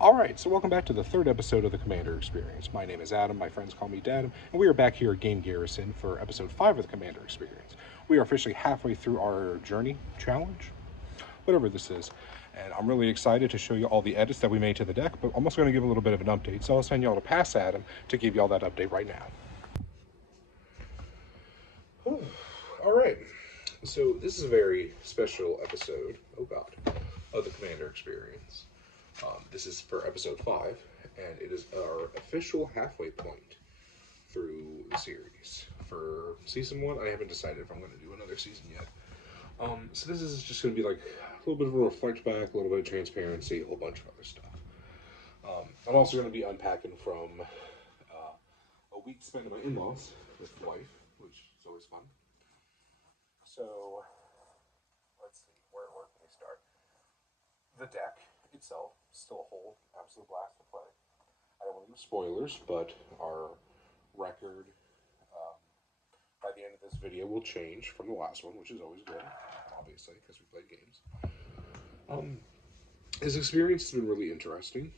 Alright, so welcome back to the third episode of the Commander Experience. My name is Adam, my friends call me Dadam, and we are back here at Game Garrison for episode 5 of the Commander Experience. We are officially halfway through our journey challenge, whatever this is, and I'm really excited to show you all the edits that we made to the deck, but I'm also going to give a little bit of an update, so I'll send y'all to pass Adam to give y'all that update right now. Alright, so this is a very special episode, oh god, of the Commander Experience. This is for episode 5, and it is our official halfway point through the series. For season 1, I haven't decided if I'm going to do another season yet. So this is just going to be like a little bit of a reflect back, a little bit of transparency, a whole bunch of other stuff. I'm also going to be unpacking from a week spent at my in-laws with the wife, which is always fun. So, let's see, where can we start? The deck itself, still a whole absolute blast to play. I don't want to give spoilers, but our record by the end of this video will change from the last one, which is always good, obviously, because we played games. His experience has been really interesting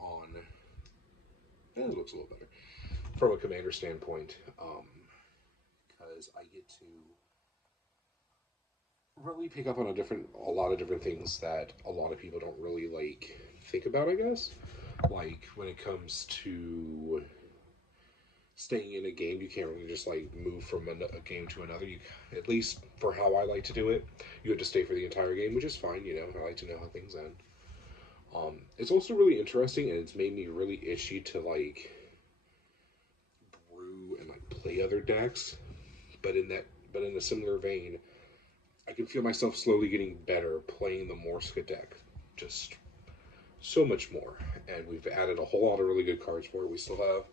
on... it looks a little better. From a commander standpoint, because I get to really pick up on a lot of different things that a lot of people don't really like think about, I guess. Like when it comes to staying in a game, you can't really just like move from a game to another. You, at least for how I like to do it, you have to stay for the entire game, which is fine. You know, I like to know how things end. It's also really interesting, and it's made me really itchy to like brew and like play other decks. But in a similar vein, I can feel myself slowly getting better playing the Morska deck. Just so much more. And we've added a whole lot of really good cards for it. We still have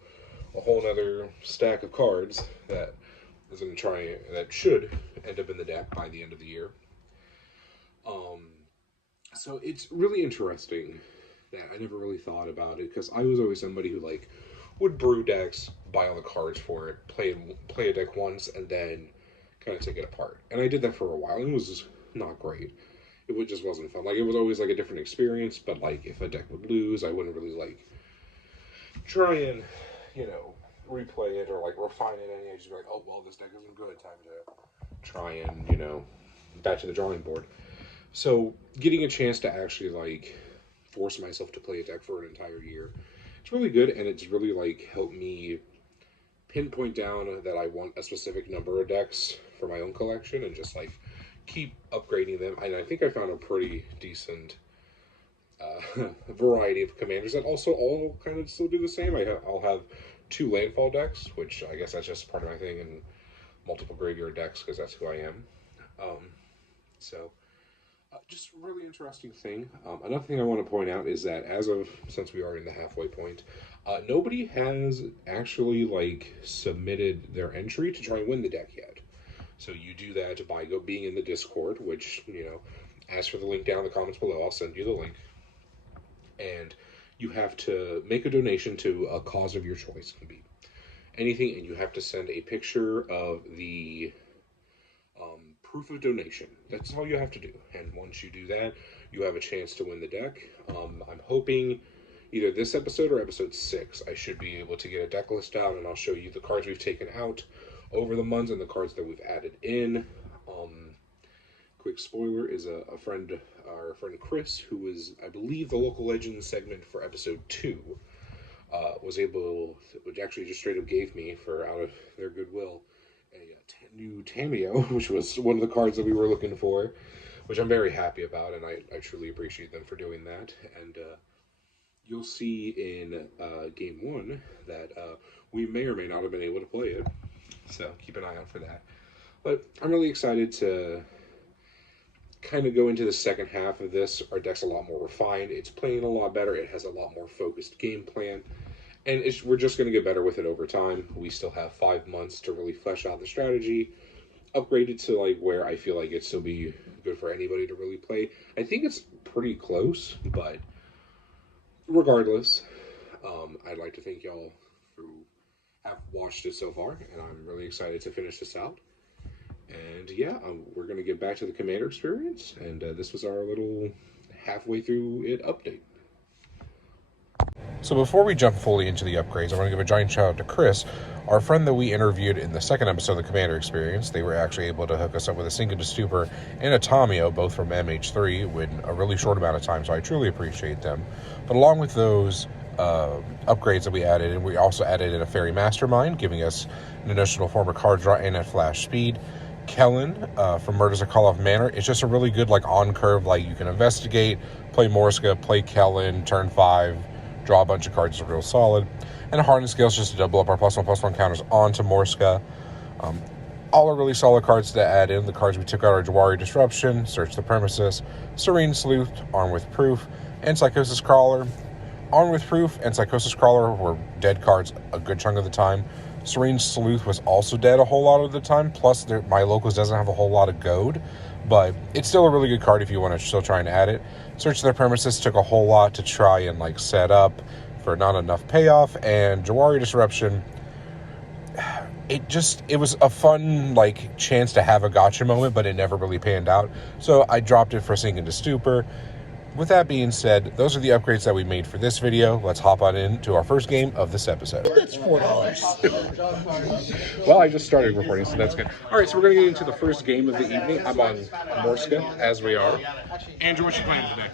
a whole other stack of cards that should end up in the deck by the end of the year. So it's really interesting that I never really thought about it, because I was always somebody who like would brew decks, buy all the cards for it, play a deck once, and then kind of take it apart. And I did that for a while, and it was not great. It just wasn't fun. Like, it was always like a different experience, but like if a deck would lose, I wouldn't really like try and, replay it or like refine it any. I'd just be like, oh well, this deck isn't good. Time to try and, back to the drawing board. So getting a chance to actually like force myself to play a deck for an entire year, it's really good, and it's really like helped me pinpoint down that I want a specific number of decks for my own collection and just like keep upgrading them. And I think I found a pretty decent variety of commanders that also all kind of still do the same. I'll have 2 landfall decks, which I guess that's just part of my thing, and multiple graveyard decks because that's who I am. Just really interesting thing. Another thing I want to point out is that since we are in the halfway point, nobody has actually like submitted their entry to try and win the deck yet. So you do that by being in the Discord, which, ask for the link down in the comments below. I'll send you the link. And you have to make a donation to a cause of your choice. It can be anything, and you have to send a picture of the proof of donation. That's all you have to do. And once you do that, you have a chance to win the deck. I'm hoping either this episode or episode 6, I should be able to get a deck list out, and I'll show you the cards we've taken out over the months and the cards that we've added in. Quick spoiler is our friend Chris, who was, I believe, the local legends segment for episode 2, which actually just straight up gave me, for out of their goodwill, a new Tameo, which was one of the cards that we were looking for, which I'm very happy about, and I truly appreciate them for doing that. And you'll see in game 1 that we may or may not have been able to play it, so keep an eye out for that. But I'm really excited to kind of go into the second half of this. Our deck's a lot more refined, it's playing a lot better, it has a lot more focused game plan, and we're just going to get better with it over time. We still have 5 months to really flesh out the strategy, upgrade it to like where I feel like it'd still be good for anybody to really play. I think it's pretty close, but regardless, I'd like to thank y'all who have watched it so far, and I'm really excited to finish this out. And yeah, we're going to get back to the Commander Experience, and this was our little halfway through it update. So before we jump fully into the upgrades, I want to give a giant shout out to Chris, our friend that we interviewed in the second episode of the Commander Experience. They were actually able to hook us up with a Sink into Stupor and a Tamio, both from MH3, in a really short amount of time, so I truly appreciate them. But along with those upgrades that we added, and we also added in a Fairy Mastermind, giving us an additional form of card draw and at flash speed. Kellen from Murders of Karlov Manor. It's just a really good, like, on-curve, like, you can investigate, play Morska, play Kellen, turn 5, draw a bunch of cards, is real solid. And a Hardened Scales just to double up our +1/+1 counters onto Morska. All are really solid cards to add in. The cards we took out are Jwari Disruption, Search the Premises, Serene Sleuth, Armed with Proof, and Psychosis Crawler. Armed with Proof and Psychosis Crawler were dead cards a good chunk of the time. Serene Sleuth was also dead a whole lot of the time, plus My Locals doesn't have a whole lot of goad, but it's still a really good card if you want to still try and add it. Search the Premises took a whole lot to try and, like, set up for not enough payoff, and Jwari Disruption, it was a fun, like, chance to have a gotcha moment, but it never really panned out, so I dropped it for Sink into Stupor. With that being said, those are the upgrades that we made for this video. Let's hop on into our first game of this episode. That's $4. Well, I just started recording, so that's good. All right, so we're going to get into the first game of the evening. I'm on Morska, as we are. Andrew, what you playing today?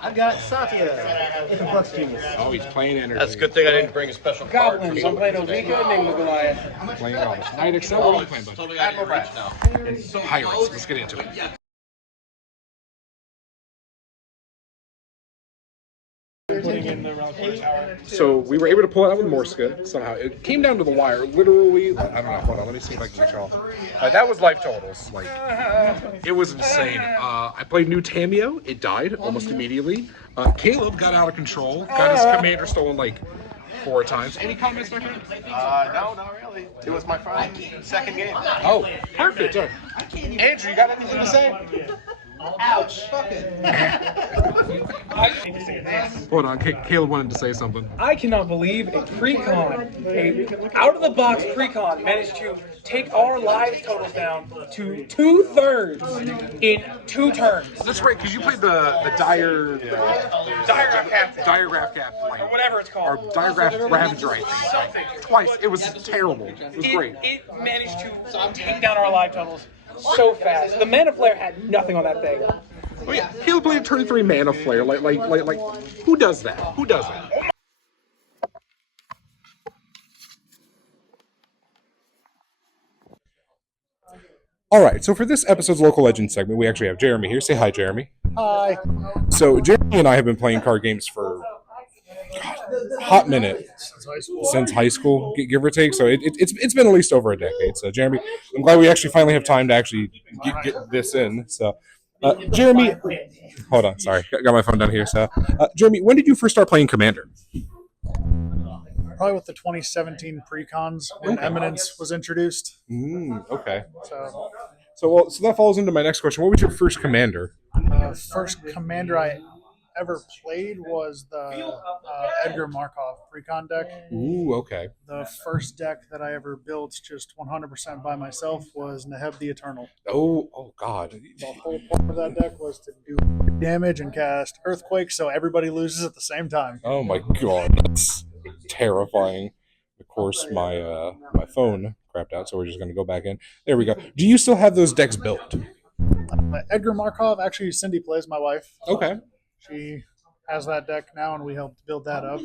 I've got Satya, the Flux Genius. Oh, he's playing Energy. That's a good thing I didn't bring a special card. Goblins. I'm playing Ozeka, Enigma Goliath. Playing Goblins. Night Excel, what are you playing, bud? Totally got your reach now. Pirates. Let's get into it. So we were able to pull it out with Morska somehow. It came down to the wire, literally. I don't know. Hold on, let me see if I can get y'all. That was life totals. Like, it was insane. I played new Tamio. It died almost immediately. Caleb got out of control. Got his commander stolen like 4 times. Any comments, my friend? No, not really. It was my second game. Oh, perfect. All right. Andrew, you got anything to say? Ouch. Fuck it. Hold on, Caleb wanted to say something. I cannot believe a precon, a out-of-the-box precon, managed to take our live totals down to 2/3 in 2 turns. That's right, because you played the Diagraph Captain. Diagraph Cap, Or whatever it's called. or Diagraph Ravager, I think. Something. Twice. It was terrible. It was great. It managed to take down our live totals so fast. The Mana Flare had nothing on that thing. Oh yeah, Caleb played turn 3 Mana Flare. Like, who does that? Who does that? All right, so for this episode's Local Legends segment, we actually have Jeremy here. Say hi, Jeremy. Hi. So Jeremy and I have been playing card games for a hot minute. Since high school, give or take. So it's been at least over a decade. So Jeremy, I'm glad we actually finally have time to actually get this in. So Jeremy, hold on, sorry, got my phone down here. So Jeremy, when did you first start playing Commander? Probably with the 2017 precons when Eminence was introduced. Okay. So So that falls into my next question. What was your first Commander? first commander I ever played was the Edgar Markov precon deck. Ooh, okay. The first deck that I ever built just 100% by myself was Neheb the Eternal. Oh God. The whole point of that deck was to do damage and cast Earthquake so everybody loses at the same time. Oh my God, that's terrifying. Of course, my phone crapped out, so we're just going to go back in. There we go. Do you still have those decks built? Edgar Markov, actually Cindy plays, my wife. Okay. She has that deck now, and we helped build that up.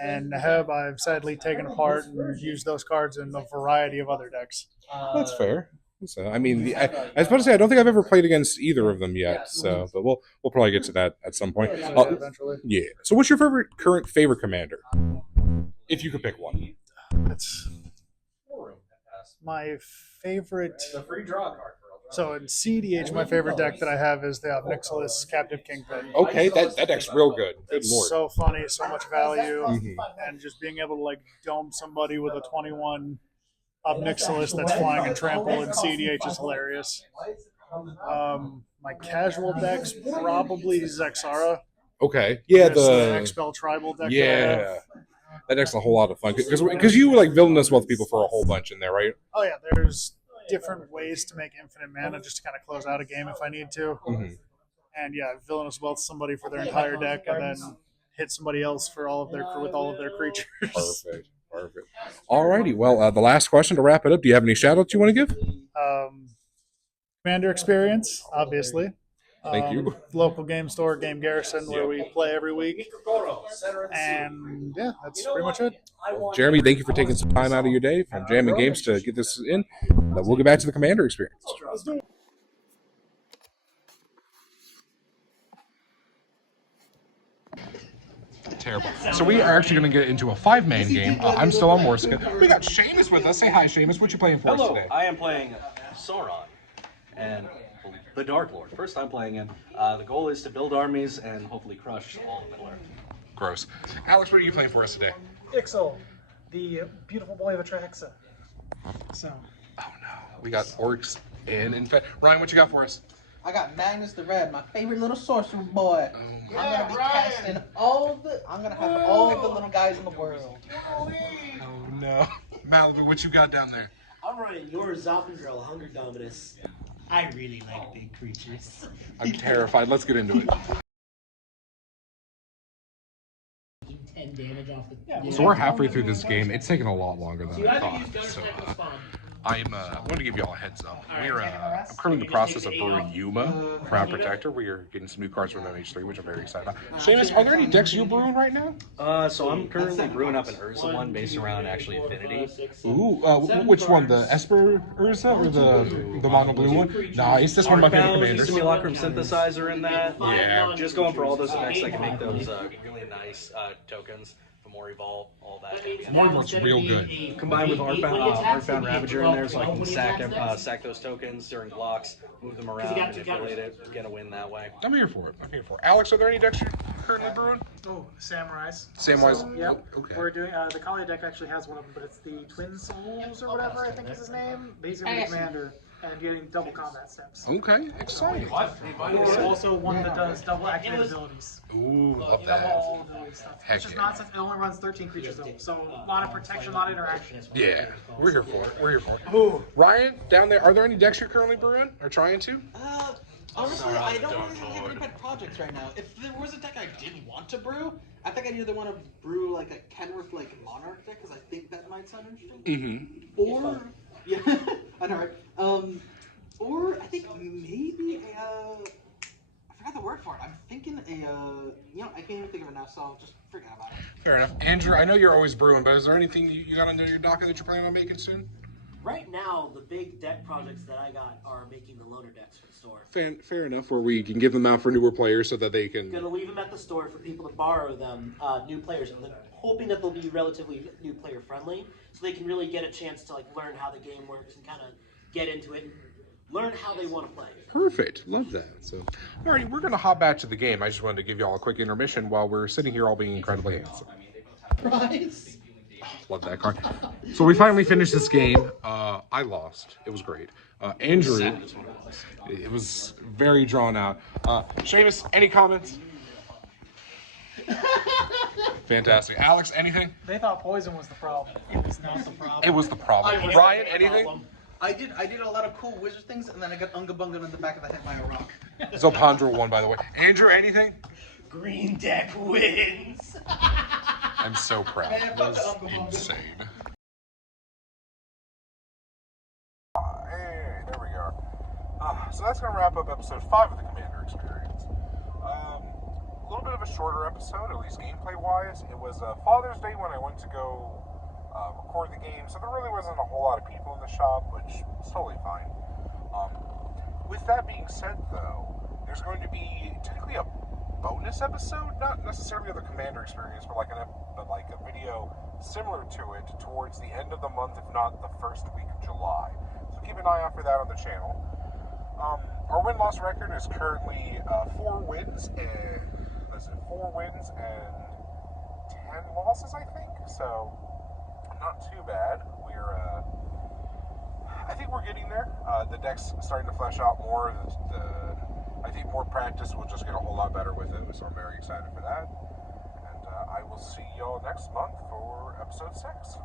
And Neheb, I've sadly taken apart and used those cards in a variety of other decks. That's fair. So, I mean, I was about to say I don't think I've ever played against either of them yet. So, but we'll probably get to that at some point. Eventually. Yeah. So, what's your current favorite commander? If you could pick one. It's my favorite. So in CDH, my favorite deck that I have is the Obnixilis Captive Kingpin. Okay, that deck's real good. Good It's lord. so funny, so much value, Mhm. and just being able to like dome somebody with a 21 Obnixilis that's flying and trample in CDH is hilarious. My casual deck's probably Zexara. Okay. Yeah, There's the Expel Tribal deck. that I have. yeah. That deck's a whole lot of fun because you like villainous wealth people for a whole bunch in there, right? Oh yeah, there's different ways to make infinite mana just to kind of close out a game if I need to. Mhm. And yeah, villainous wealth somebody for their entire deck, and then hit somebody else for all of their with all of their creatures. Perfect. Perfect. Alrighty. Well, the last question to wrap it up. Do you have any shout outs you want to give? Commander Experience, obviously. Thank you. Local game store, Game Garrison, where we play every week. And yeah, that's pretty much it. Jeremy, thank you for taking some time out of your day from Jamming Games to get this in. We'll get back to the Commander Experience. Terrible. So we are actually going to get into a 5-man game. I'm still on Morska. We got Seamus with us. Say hi, Seamus. What you playing for us Hello, today? I am playing Sauron and the Dark Lord. First time playing him. The goal is to build armies and hopefully crush all of Middle Earth. Gross. Alex, what are you playing for us today? Ixal, the beautiful boy of Atraxa. So. Oh no, we got orcs in fact. Ryan, what you got for us? I got Magnus the Red, my favorite little sorcerer boy. I'm gonna be casting I'm gonna have all the little guys in the world. Oh no. Malibu, what you got down there? I'm running your Zoppendrel Hunger Dominus. I really like big creatures. I'm terrified. Let's get into it. 10 damage off the So we're halfway through this game. It's taken a lot longer than I thought. So I want to give you all a heads up. We're currently in the process of brewing Yuma, Crown Protector. We are getting some new cards from MH3, which I'm very excited about. Seamus, are there any decks you're brewing right now? So I'm currently brewing up an Urza one based around actually Affinity. Ooh, which one? The Esper Urza or the mono blue one? Nice. This one my favorite commanders. Simulacrum Synthesizer in that. Yeah. Just going for all those effects that can make those really nice tokens. Fomori Vault, all that. One looks real good. Combined with Earthbound Ravager in there, so I can sack those tokens during blocks, move them around, manipulate it, get a win that way. I'm here for it. Alex, are there any decks you're currently brewing? Oh, Samurais. Samwise? Yep. Okay. We're doing, the Kali deck actually has one of them, but it's the Twin Souls or whatever, I think is his name. He's going to be commander and getting double combat steps. Okay, exciting. There's also one that does double activate abilities. Ooh, love that. Double ability stuff. Heck Which is yeah. nonsense. It only runs 13 creatures though, so a lot of protection, a lot of interaction. Yeah, we're here for it. Ryan, down there, are there any decks you're currently brewing or trying to? Honestly, I don't really have any pet projects right now. If there was a deck I did want to brew, I think I'd either want to brew like a Kenrith like Monarch deck, because I think that might sound interesting. Mm-hmm. Or yeah, I know, right? Or I think maybe I forgot the word for it. I'm thinking I can't even think of it now, so I'll just forget about it. Fair enough. Andrew, I know you're always brewing, but is there anything you got under your docket that you're planning on making soon? Right now, the big deck projects that I got are making the loaner decks for the store. Fair enough, where we can give them out for newer players so that they can... Gonna leave them at the store for people to borrow them, new players, and hoping that they'll be relatively new player friendly, so they can really get a chance to learn how the game works and kind of get into it and learn how they want to play. Perfect. Love that. So, alrighty, we're going to hop back to the game. I just wanted to give you all a quick intermission while we're sitting here all being incredibly handsome. Prize. Love that card. So we finally finished this game. I lost. It was great. Andrew, it was very drawn out. Seamus, any comments? Fantastic. Alex, anything? They thought poison was the problem. It was not the problem. It was the problem. Ryan, anything? I did a lot of cool wizard things, and then I got Unga Bunga in the back of the head by a rock. Zopandro won, by the way. Andrew, anything? Green deck wins! I'm so proud. That was insane. Hey, there we go. So that's going to wrap up episode 5 of the Commander Experience. A little bit of a shorter episode, at least gameplay-wise. It was Father's Day when I went to go record the game, so there really wasn't a whole lot of people in the shop, which is totally fine. With that being said, though, there's going to be technically a bonus episode, not necessarily of the Commander Experience, but like a video similar to it towards the end of the month, if not the first week of July. So keep an eye out for that on the channel. Our win-loss record is currently 4 wins and 10 losses, I think. So not too bad. I think we're getting there. The deck's starting to flesh out more. I think more practice will just get a whole lot better with it, so I'm very excited for that. And I will see y'all next month for episode 6.